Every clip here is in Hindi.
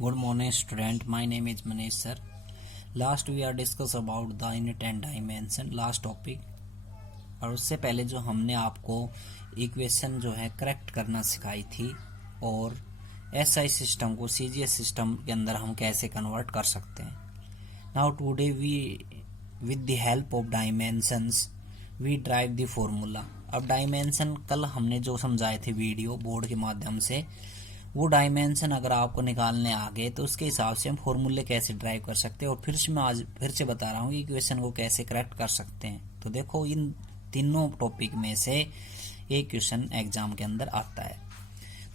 Good morning, student. My name is Manish sir. Last we are discuss about the unit and dimension last topic. और उससे पहले जो हमने आपको इक्वेशन जो है करेक्ट करना सिखाई थी और एसआई सिस्टम को सीजीएस सिस्टम के अंदर हम कैसे कन्वर्ट कर सकते हैं. Now today we with the help of dimensions we derive the formula. अब डायमेंशन कल हमने जो समझाए थे वीडियो बोर्ड के माध्यम से, वो डायमेंशन अगर आपको निकालने आ गए तो उसके हिसाब से हम फॉर्मूले कैसे ड्राइव कर सकते हैं. और फिर से मैं आज फिर से बता रहा हूँ कि इक्वेशन को कैसे करेक्ट कर सकते हैं. तो देखो, इन तीनों टॉपिक में से एक क्वेश्चन एग्जाम के अंदर आता है.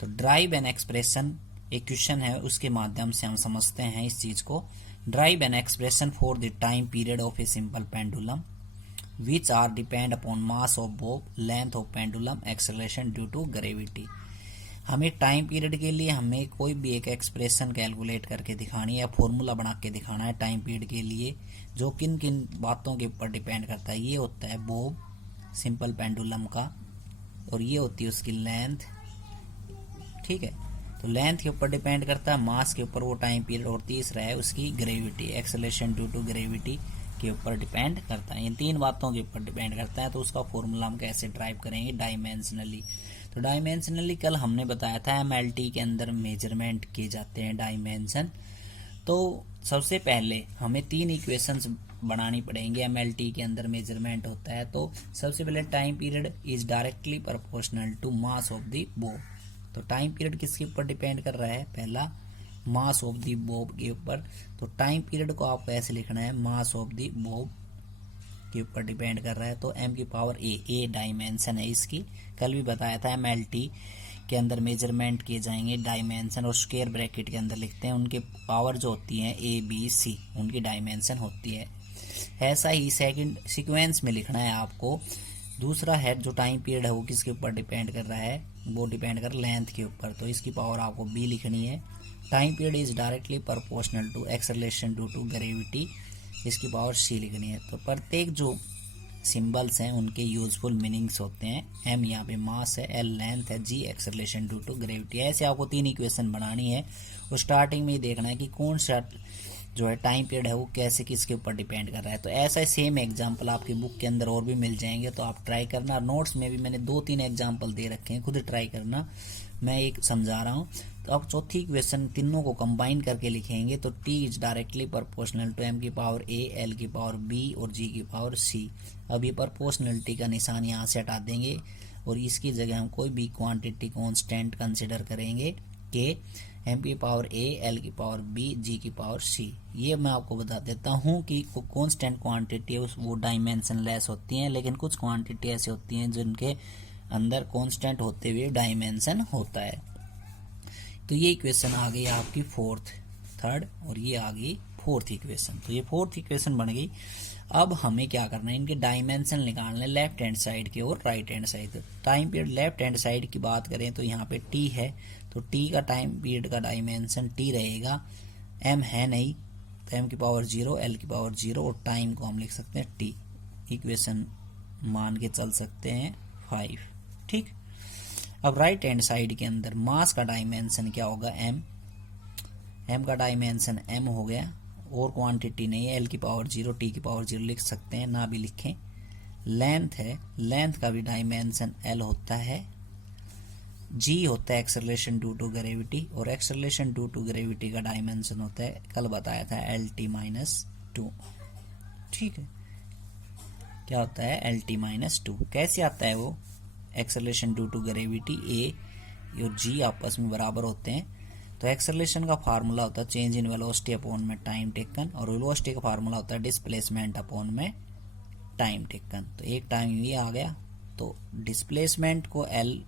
तो ड्राइव एन एक्सप्रेशन एक क्वेश्चन है, उसके माध्यम से हम समझते हैं इस चीज को. Drive an expression for the time period of a simple pendulum which are depend upon mass of bob, length of pendulum, acceleration due to gravity. हमें टाइम पीरियड के लिए हमें कोई भी एक एक्सप्रेशन कैलकुलेट करके दिखानी है या फॉर्मूला बना के दिखाना है टाइम पीरियड के लिए, जो किन किन बातों के ऊपर डिपेंड करता है. ये होता है बोब सिंपल पेंडुलम का, और ये होती है उसकी लेंथ. ठीक है, तो लेंथ के ऊपर डिपेंड करता है, मास के ऊपर वो टाइम पीरियड, और तीसरा है उसकी gravity, acceleration due to gravity के ऊपर डिपेंड करता है. इन तीन बातों के ऊपर डिपेंड करता है. तो उसका फॉर्मूला हम कैसे ड्राइव करेंगे डायमेंशनली. तो डायमेंशनली कल हमने बताया था एमएलटी के अंदर मेजरमेंट किए जाते हैं डायमेंशन. तो सबसे पहले हमें तीन इक्वेशंस बनानी पड़ेंगी. एमएलटी के अंदर मेजरमेंट होता है. तो सबसे पहले time period is directly proportional to mass of the bob. तो टाइम पीरियड किसके ऊपर डिपेंड कर रहा है? पहला मास ऑफ दी बॉब के ऊपर. तो टाइम पीरियड को आपको ऐसे लिखना है, मास ऑफ दी बॉब के ऊपर डिपेंड कर रहा है. तो m की पावर ए डायमेंशन है इसकी. कल भी बताया था एमएलटी के अंदर मेजरमेंट किए जाएंगे डायमेंशन, और स्क्वायर ब्रैकेट के अंदर लिखते हैं उनके पावर जो होती है ए बी सी, उनकी डायमेंशन होती है. ऐसा ही सेकंड सीक्वेंस में लिखना है आपको. दूसरा है जो टाइम पीरियड है वो किसके ऊपर डिपेंड कर रहा है? वो डिपेंड कर लेंथ के ऊपर. तो इसकी पावर आपको बी लिखनी है. Time period is directly proportional to acceleration due to gravity, इसकी पावर सी लिखनी है. तो प्रत्येक जो सिंबल्स हैं उनके यूजफुल मीनिंग्स होते हैं. एम यहाँ पे मास है, एल लेंथ है, जी एक्सेलरेशन ड्यू टू ग्रेविटी. ऐसे आपको तीन इक्वेशन बनानी है और स्टार्टिंग में ही देखना है कि कौन सा जो है टाइम पीरियड है वो कैसे किसके ऊपर डिपेंड कर रहा है. तो ऐसा सेम एग्जांपल आपकी बुक के अंदर और भी मिल जाएंगे, तो आप ट्राई करना. नोट्स में भी मैंने 2-3 एग्जांपल दे रखे हैं, खुद ट्राई करना. मैं एक समझा रहा हूँ. तो अब चौथी इक्वेशन तीनों को कंबाइन करके लिखेंगे. तो T is directly proportional to M की पावर ए, एल की पावर बी और जी की पावर सी. अब ये प्रोपोर्शनलिटी का निशान यहाँ से हटा देंगे और इसकी जगह हम कोई भी क्वांटिटी कांस्टेंट कंसिडर करेंगे के एम की पावर ए, एल की पावर बी, जी की पावर सी. ये मैं आपको बता देता हूँ कि कांस्टेंट क्वांटिटी वो डायमेंशन लेस होती हैं, लेकिन कुछ क्वांटिटी ऐसी होती हैं जिनके अंदर कांस्टेंट होते हुए डायमेंशन होता है. तो ये इक्वेशन आ गई आपकी थर्ड, और ये आ गई फोर्थ इक्वेशन. तो ये फोर्थ इक्वेशन बन गई. अब हमें क्या करना है? इनके डायमेंशन निकालने लेफ्ट हैंड साइड के और right hand side. Time period left hand side की बात करें तो यहाँ पे टी है, तो टी का टाइम पीरियड का डायमेंशन टी रहेगा. एम है नहीं, तो एम की पावर 0, एल की पावर 0, और टाइम को हम लिख सकते हैं टी. इक्वेशन मान के चल सकते हैं 5. ठीक. अब राइट हैंड साइड के अंदर मास का डायमेंशन क्या होगा? एम का डायमेंशन एम हो गया, और क्वांटिटी नहीं है. एल की पावर 0, टी की पावर 0 लिख सकते हैं, ना भी लिखें. लेंथ है, लेंथ का भी डायमेंशन एल होता है. जी होता है एक्सेलरेशन ड्यू टू ग्रेविटी, और एक्सेलरेशन ड्यू टू ग्रेविटी का डायमेंशन होता है, कल बताया था, एल टी माइनस 2. ठीक है, क्या होता है? L T minus 2. कैसे आता है वो? एक्सेलरेशन ड्यू टू ग्रेविटी ए और जी आपस में बराबर होते हैं. तो एक्सेलरेशन का फार्मूला होता है चेंज इन वेलोसिटी अपॉन में टाइम टेकन, और वेलोसिटी का फार्मूला होता है डिस्प्लेसमेंट अपॉन में टाइम टेकन. तो एक टाइम ये आ गया. तो डिस्प्लेसमेंट को एल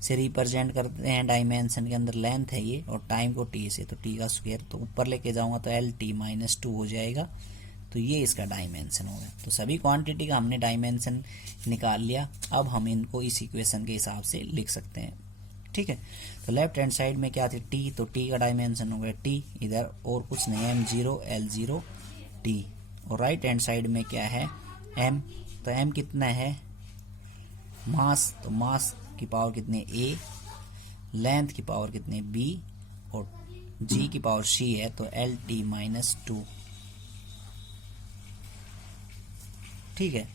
से रिप्रेजेंट करते हैं डायमेंशन के अंदर, लेंथ है ये, और टाइम को टी से, तो टी का स्क्वायर. तो ऊपर लेके जाऊंगा तो एल टी माइनस 2 हो जाएगा. तो ये इसका डायमेंशन होगा. तो सभी क्वांटिटी का हमने डायमेंशन निकाल लिया. अब हम इनको इस इक्वेशन के हिसाब से लिख सकते हैं. ठीक है. तो लेफ्ट हैंड साइड में क्या थी? टी. तो टी का डायमेंशन हो गया टी, इधर और कुछ नहीं है, m0, l0, t. और राइट हैंड साइड में क्या है? m. तो m कितना है? मास. तो मास की पावर कितने? a. लेंथ की पावर कितने? b. और जी की पावर सी है तो एल टी माइनस 2। ठीक है,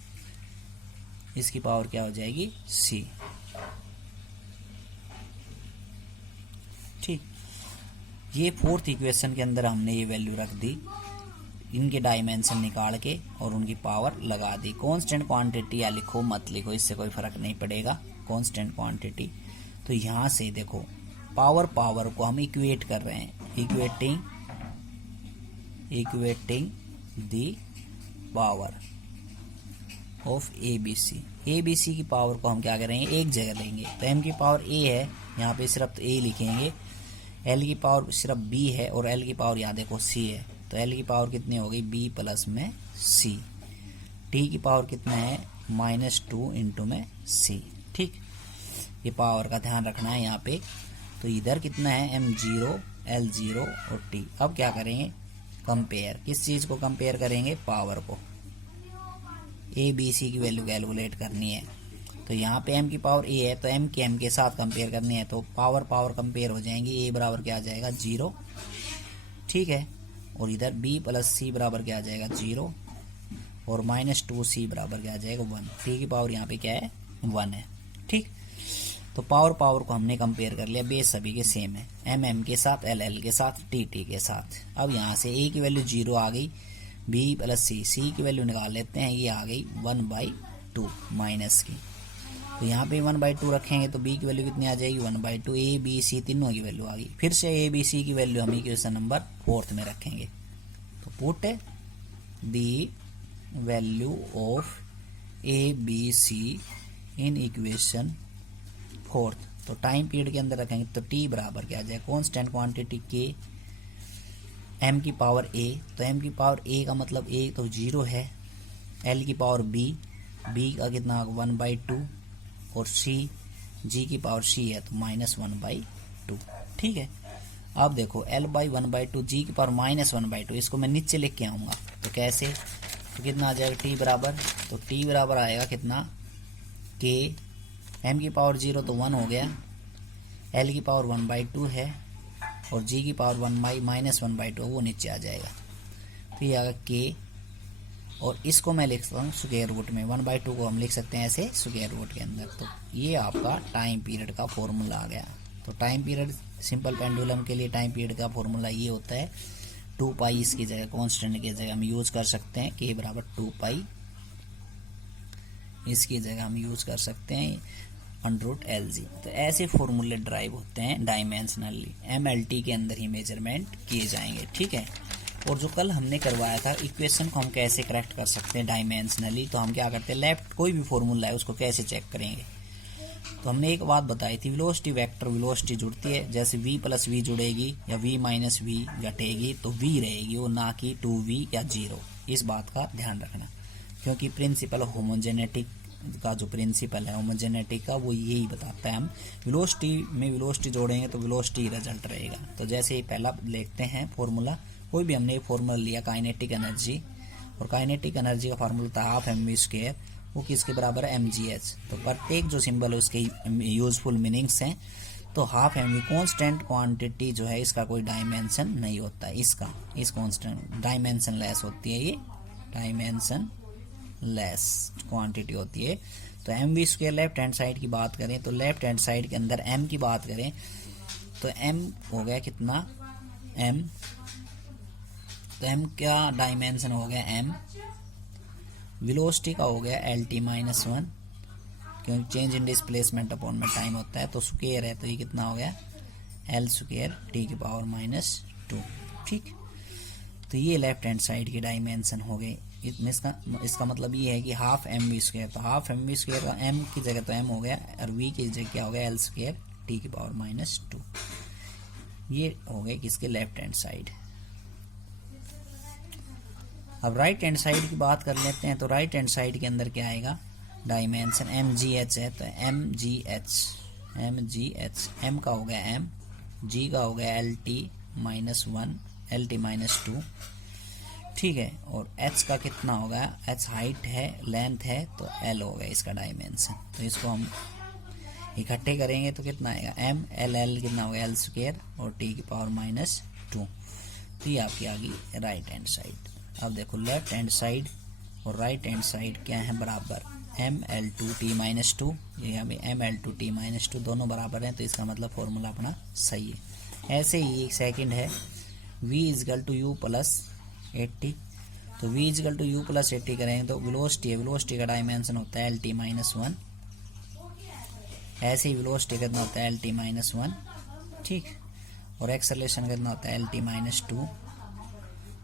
इसकी पावर क्या हो जाएगी सी। ठीक, ये फोर्थ इक्वेशन के अंदर हमने ये वैल्यू रख दी, इनके डायमेंशन निकाल के और उनकी पावर लगा दी। कांस्टेंट क्वांटिटी या लिखो मत लिखो, इससे कोई फर्क नहीं पड़ेगा, कांस्टेंट क्वांटिटी। तो यहाँ से देखो पावर को हम इक्वेट कर रहे हैं, equating the power of ABC की पावर को हम क्या करेंगे, एक जगह लेंगे। तो m की पावर a है, यहाँ पे सिर्फ a लिखेंगे, l की पावर सिर्फ b है और l की पावर यहाँ देखो c है, तो l की पावर कितनी हो गई b प्लस में c। t की पावर कितना है -2 इंटू में c। ठीक, ये पावर का ध्यान रखना है यहाँ पे। तो इधर कितना है m0 l0 और t। अब क्या करेंगे, कंपेयर, किस चीज को कंपेयर करेंगे, पावर को। ABC की वैल्यू कैलकुलेट करनी है, तो यहाँ पे m की पावर a है तो m के साथ कंपेयर करनी है, तो पावर कंपेयर हो जाएंगी। a बराबर क्या आ जाएगा 0, ठीक है, और इधर b प्लस c बराबर क्या आ जाएगा 0 और -2c बराबर क्या आ जाएगा 1। t की पावर यहाँ पे क्या है 1 है। ठीक, तो पावर को हमने कंपेयर कर लिया, बेस सभी के सेम है, m के साथ, l के साथ, t के साथ। अब यहाँ से a की वैल्यू 0 आ गई, b प्लस c की वैल्यू निकाल लेते हैं, ये आ गई 1/2 माइनस की। तो यहाँ पे 1/2 रखेंगे तो b की वैल्यू कितनी आ जाएगी 1/2। a b c तीनों की वैल्यू आ गई। फिर से a b c की वैल्यू हम इक्वेशन नंबर 4 में रखेंगे। तो put the value of a b c in equation 4। तो टाइम पीरियड के अंदर रखेंगे तो t बराबर क्या आ जाएगा, कॉन्स्टेंट क्वांटिटी k, m की पावर a, तो m की पावर a का मतलब a तो 0 है, l की पावर b का कितना 1/2 और g की पावर c है तो -1/2। ठीक है, अब देखो l/1/2, g की पावर -1/2, इसको मैं नीचे लिख के आऊंगा तो कैसे, तो कितना आ जाएगा t बराबर, तो t बराबर आएगा कितना k, m की पावर 0 तो 1 हो गया, l की पावर 1/2 है और g की पावर -1/2 वो नीचे आ जाएगा। तो ये आएगा k, और इसको मैं लिख सकता हूँ स्क्वायर रूट में, 1/2 को हम लिख सकते हैं ऐसे स्क्वायर रूट के अंदर। तो ये आपका टाइम पीरियड का फॉर्मूला आ गया। तो टाइम पीरियड, सिंपल पेंडुलम के लिए टाइम पीरियड का फॉर्मूला ये होता है 2π, इसकी जगह कांस्टेंट की जगह हम यूज कर सकते हैं k बराबर 2π, इसकी जगह हम यूज कर सकते हैं √LG। तो ऐसे फॉर्मूले ड्राइव होते हैं डायमेंशनली, MLT के अंदर ही मेजरमेंट किए जाएंगे। ठीक है, और जो कल हमने करवाया था इक्वेशन को हम कैसे करेक्ट कर सकते हैं डायमेंशनली, तो हम क्या करते हैं, लेफ्ट कोई भी फॉर्मूला है उसको कैसे चेक करेंगे। तो हमने एक बात बताई थी, वेलोसिटी वेक्टर वेलोसिटी जुड़ती है, जैसे v प्लस v जुड़ेगी या v माइनस v घटेगी तो v रहेगी, वो ना कि 2v या 0। इस बात का ध्यान रखना, क्योंकि प्रिंसिपल होमोजेनेटिक का जो प्रिंसिपल है होमोजेनेटिक का, वो यही बताता है। हम वेलोसिटी में वेलोसिटी जोड़ेंगे तो वेलोसिटी रिजल्ट रहेगा। तो जैसे पहला देखते हैं फॉर्मूला, कोई भी हमने फॉर्मूला लिया काइनेटिक एनर्जी, और काइनेटिक एनर्जी का फार्मूला था हाफ mv², वो किसके बराबर है mgh। तो प्रत्येक जो सिंबल है उसके यूजफुल मीनिंग्स हैं। तो हाफ mv कांस्टेंट क्वांटिटी जो है इसका कोई डायमेंशन नहीं होता, इसका इस कांस्टेंट डायमेंशन लेस होती है, ये डायमेंशन लेस क्वांटिटी होती है। तो mv² लेफ्ट हैंड साइड की बात करें तो लेफ्ट हैंड साइड के अंदर m की बात करें तो m हो गया कितना m, तो m क्या डायमेंशन हो गया m, वेलोसिटी का हो गया LT-1, क्योंकि चेंज इन डिस्प्लेसमेंट अपॉन में टाइम होता है, तो स्क्वायर है तो ये कितना हो गया L² t की पावर -2। ठीक, तो ये लेफ्ट हैंड साइड की डायमेंशन हो गई। इसका मतलब ये है कि हाफ mv², तो हाफ mv² का m की जगह तो m हो गया और v की जगह क्या हो गया L² t की पावर -2। ये हो गए किसके, लेफ्ट हैंड साइड। अब राइट हैंड साइड की बात कर लेते हैं। तो राइट हैंड साइड के अंदर क्या आएगा, डायमेंशन mgh है, तो mgh m का हो गया m, g का हो गया LT-1 LT-2। ठीक है, और h का कितना होगा, h हाइट है, लेंथ है, तो l हो गया इसका डायमेंशन। तो इसको हम इकट्ठे करेंगे तो कितना आएगा m l कितना हो गया L² और t की पावर -2, तो ये आपकी आ गई राइट हैंड साइड। अब देखो लेफ्ट हैंड साइड और राइट हैंड साइड क्या है बराबर, ml2t-2, ये अभी ml2t-2 दोनों बराबर हैं, तो इसका मतलब फॉर्मूला अपना सही है। ऐसे ही एक सेकंड है v = u + 80, तो v = u + 80 करेंगे तो वेलोसिटी है, वेलोसिटी का डायमेंशन होता है lt-1, ऐसे ही वेलोसिटी कितना होता है lt-1, ठीक, और एक्सेलरेशन कितना होता है lt-2,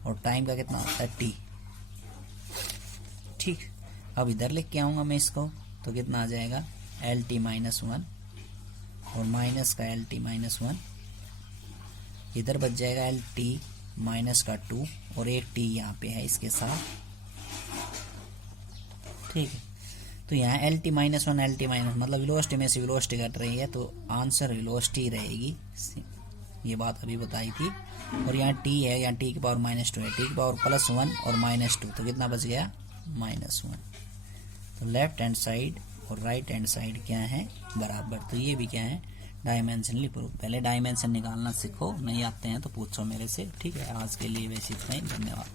और टाइम का कितना होता है t, ठीक। अब इधर लिख के आऊंगा मैं इसको, तो कितना आ जाएगा lt-1 और माइनस का lt-1, इधर बच जाएगा lt-2 और एक t यहाँ पे है इसके साथ, ठीक है। तो यहाँ lt-1 lt- मतलब वेलोसिटी में से वेलोसिटी घट रही है, तो आंसर वेलोसिटी रहेगी, ये बात अभी बताई थी। और यहाँ t है, यहाँ t की पावर -2 है, t की पावर +1 और -2, तो कितना बच गया -1। तो लेफ्ट हैंड साइड और राइट हैंड साइड क्या है बराबर, तो ये भी क्या है डायमेंशनली प्रूफ। पहले डायमेंशन निकालना सीखो, नहीं आते हैं तो पूछो मेरे से, ठीक है। आज के लिए वैसे इतना ही, धन्यवाद।